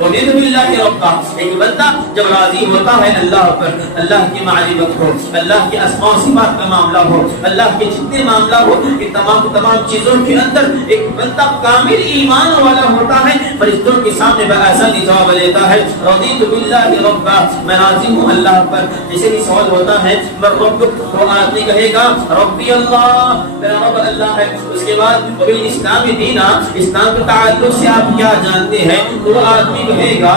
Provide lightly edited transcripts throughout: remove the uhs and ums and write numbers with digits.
رضیت باللہ ربا، ایک بندہ جب راضی ہوتا ہے اللہ پر، اللہ کی معرفت ہو، اللہ کے اسماء و صفات کا معاملہ ہو، اللہ کے جتنے معاملہ ہو، کہ تمام چیزوں کے اندر ایک بندہ کامل ایمان والا ہوتا ہے، فرشتوں کے سامنے بآسانی جواب دیتا ہے رضیت باللہ ربا، میں راضی ہوں اللہ پر۔ جیسے بھی سوال ہوتا ہے من ربک، تو آدمی کہے گا ربی اللہ، میرا رب اللہ ہے۔ اس کے بعد اسلام دینا، اسلام کے تعلق سے آپ کیا جانتے ہیں؟ تو وہ آدمی کہے گا،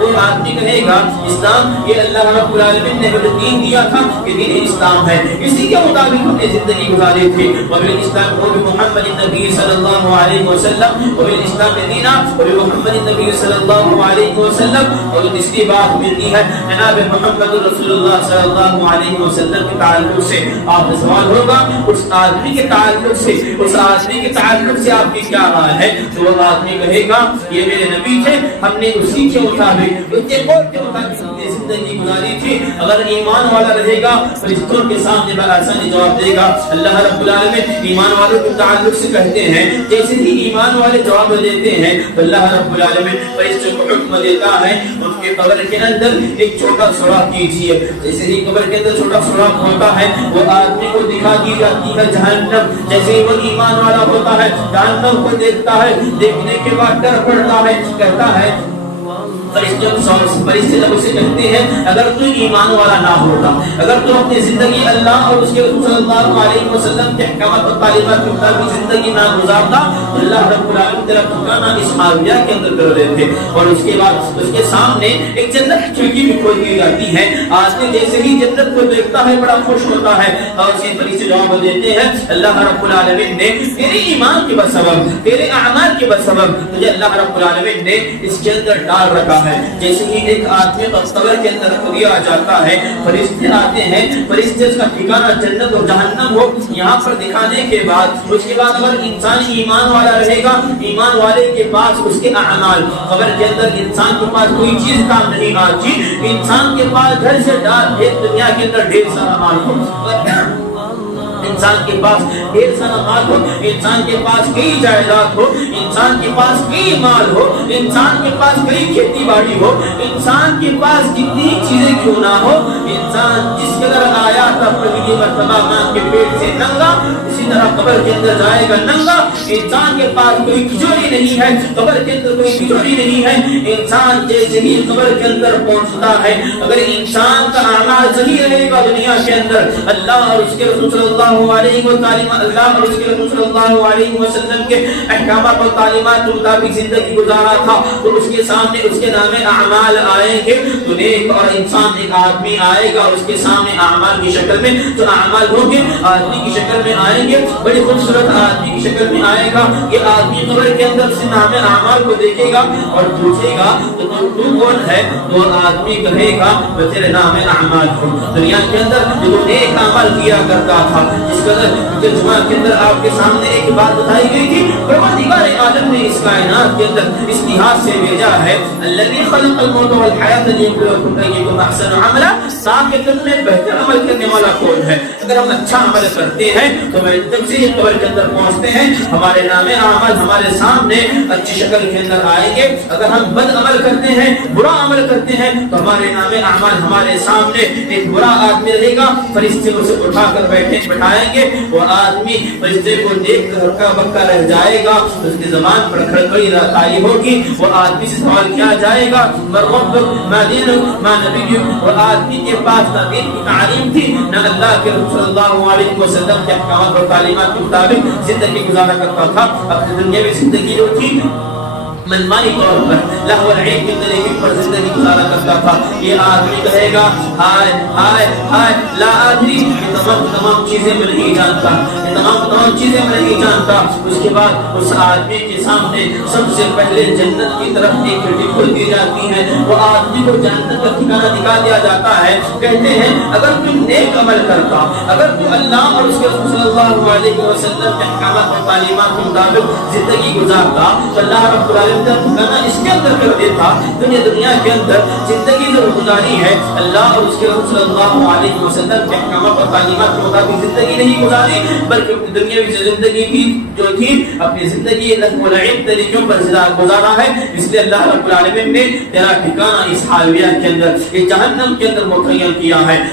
وہ آدمی کہے گا اسلام یہ اللہ رب العالمین نے ہمیں دین دیا تھا، یہ دین اسلام ہے، اسی کے مطابق ہم نے زندگی گزاری تھی۔ وبالاسلام وبمحمد النبی صلی اللہ علیہ وسلم، وبالاسلام دینا وبمحمد النبی صلی اللہ علیہ وسلم۔ اور تیسری بات ملتی ہے جناب محمد رسول اللہ صلی اللہ علیہ وسلم کے تعلق سے۔ آپ کا سوال ہوگا اس آدمی کے تعلق سے، اس آدمی کے تعلق سے آپ کی کیا رائے ہے؟ تو وہ آدمی کہے گا یہ میرے نبی تھے، ہم نے اسی کے مطابق، ان کے قول کے مطابق اپنی زندگی گزاری تھی۔ اگر ایمان والا رہے گا فرشتوں کے سامنے بآسانی جواب دے گا۔ اللہ رب العالمین ایمان والوں کے تعلق سے کہتے ہیں جیسے ہی ایمان والے جواب دیتے ہیں تو اللہ رب العالمین فرشتوں کو حکم دیتا ہے ان کے قبر کے اندر ایک چھوٹا سوراخ کیجیے۔ جیسے ہی قبر کے اندر چھوٹا سوراخ ہوتا ہے وہ آدمی کو دکھا دی جاتی ہے جہنم۔ جیسے ہی وہ ایمان والا ہوتا ہے جہنم کو دیکھتا ہے، دیکھنے کے بعد ڈر پڑتا ہے، کہتا ہے فرشتے جب اسے کہتے ہیں اگر تو ایمان والا نہ ہوتا، اگر تو اپنی زندگی اللہ اور اس کے رسول صلی اللہ علیہ وسلم کے احکامات اور تعلیمات کے مطابق زندگی نہ گزارتا، اللہ رب العالمین تیرا ٹھکانہ اس حاویہ کے اندر کر دیتے۔ اور اس کے بعد اس کے سامنے ایک جنت کی کھڑکی بھی کھول دی جاتی ہے۔ آدمی جیسے ہی جنت کو دیکھتا ہے بڑا خوش ہوتا ہے اور اسی فرشتے جواب دیتے ہیں اللہ رب العالمین نے تیرے ایمان کے بسبب، تیرے اعمال کے بسبب تجھے اللہ رب العالمین نے اس کے اندر ڈال رکھا ہے۔ جیسے ہی ایک آدمی قبر کے اندر رکھ دیا جاتا ہے، فرشتے آتے ہیں، فرشتے اس کا ٹھکانہ جنت اور جہنم ہو یہاں پر دکھانے کے بعد، اس کے بعد اگر انسان ایمان والا رہے گا، ایمان والے کے پاس اس کے اعمال، قبر کے اندر انسان کے پاس کوئی چیز کام نہیں آتی، انسان کے پاس گھر سے ڈال ایک دنیا کے اندر ڈھیر سارا مال ہو، انسان کے پاس ڈھیر سارا مال ہو، انسان کے پاس کئی جائیداد ہو، انسان کے پاس کئی مال ہو، انسان کے پاس کئی کھیتی باڑی ہو، انسان کے پاس کتنی چیزیں کیوں نہ ہو، انسان جس قدر آیا تھا پہلی مرتبہ ماں کے پیٹ سے ننگا، اسی طرح قبر کے اندر جائے گا ننگا۔ انسان کے پاس کوئی کھجوری نہیں ہے، قبر کے اندر کوئی کھجوری نہیں ہے۔ انسان جیسے ہی قبر کے اندر پہنچتا ہے، اگر انسان کا اعمال صحیح رہے گا دنیا کے اندر، اللہ اور اس کے رسول صلی اللہ علیہ وسلم، اللہ اور اس کے رسول صلی اللہ علیہ وسلم کے احکامات اور تعلیمات کے مطابق زندگی گزارا تھا، تو اس کے سامنے اس کے نام اعمال آئیں گے، تو نیک اور انسان ایک آدمی آئے گا اور اس کے سامنے اعمال کی شکل میں جو اعمال ہوں گے آدمی کی شکل میں آئیں گے، بڑی خوبصورت آدمی کی شکل میں آئے گا۔ یہ آدمی قبر کے اندر سے نام اعمال کو دیکھے گا اور پوچھے گا تو کون ہے؟ تو آدمی کہے گا میں تیرے نام اعمال ہوں، دنیا کے اندر جو نیک عمل کیا کرتا تھا، جس قدر جمعہ کے اندر آپ کے سامنے ایک بات بتائی گئی تھی، پروردگار عالم نے اس کائنات کے اندر اس لحاظ سے بھیجا ہے الذی خلق الموت والحیات لیبلوکم ایکم احسن عملا، تاکہ تم میں بہتر عمل کرنے والا کون ہے۔ اگر ہم اچھا عمل کرتے ہیں تو جب سے قبر کے اندر پہنچتے ہیں ہمارے نام اعمال ہمارے سامنے اچھی شکل کے اندر آئیں گے، اگر ہم بد عمل کرتے ہیں، برا عمل کرتے ہیں تو ہمارے نام اعمال ہمارے سامنے ایک برا آدمی رہے گا، فرشتے اسے اٹھا کر بٹھائیں گے، وہ آدمی فرشتے کو دیکھ کر ہکا بکا رہ جائے گا، اس کی زبان پر کھڑکھڑی راتائی ہوگی، وہ آدمی سے سوال کیا جائے گا ما ربک ما دینک ما نبیک، وہ آدمی کے پاس نہ دین کی تعلیم تھی نہ اللہ کے رسول صلی اللہ علیہ وسلم کے احکامات اور تعلیمات کے مطابق زندگی گزارا کرتا تھا۔ اپنی دنیاوی زندگی جو تھی منمانی طور پر لہو العین کے طریقے پر زندگی گزارا کرتا تھا۔ یہ آدمی کہے گا ہائے ہائے ہائے لا ادری، یہ تمام چیزیں میں نہیں جانتا، یہ تمام چیزیں میں نہیں جانتا۔ اس کے بعد اس آدمی کے سامنے سب سے پہلے جنت کی طرف ایک کھڑکی کھول دی جاتی ہے، وہ آدمی کو جنت کا ٹھکانہ دکھا دیا جاتا ہے۔ کہتے ہیں اگر تم نیک عمل کرتا، اگر تو اللہ اور اس کے رسول صلی اللہ علیہ وسلم کے احکامات اور تعلیمات کے مطابق زندگی گزارتا تو اللہ رب العالمین اس کے اندر کر دیتا۔ دنیا کے اندر زندگی جو گزاری ہے اللہ اور اس کے رسول صلی اللہ علیہ وسلم کے احکامات اور تعلیمات کے مطابق زندگی نہیں گزاری، بلکہ دنیاوی زندگی کی جو تھی اپنی زندگی لہو العین طریقوں پر گزارا ہے۔ اس لیے اللہ رب العالمین العالمین نے تیرا ٹھکانہ اس حاویہ کے اندر، اس جہنم کے اندر متعین کیا ہے۔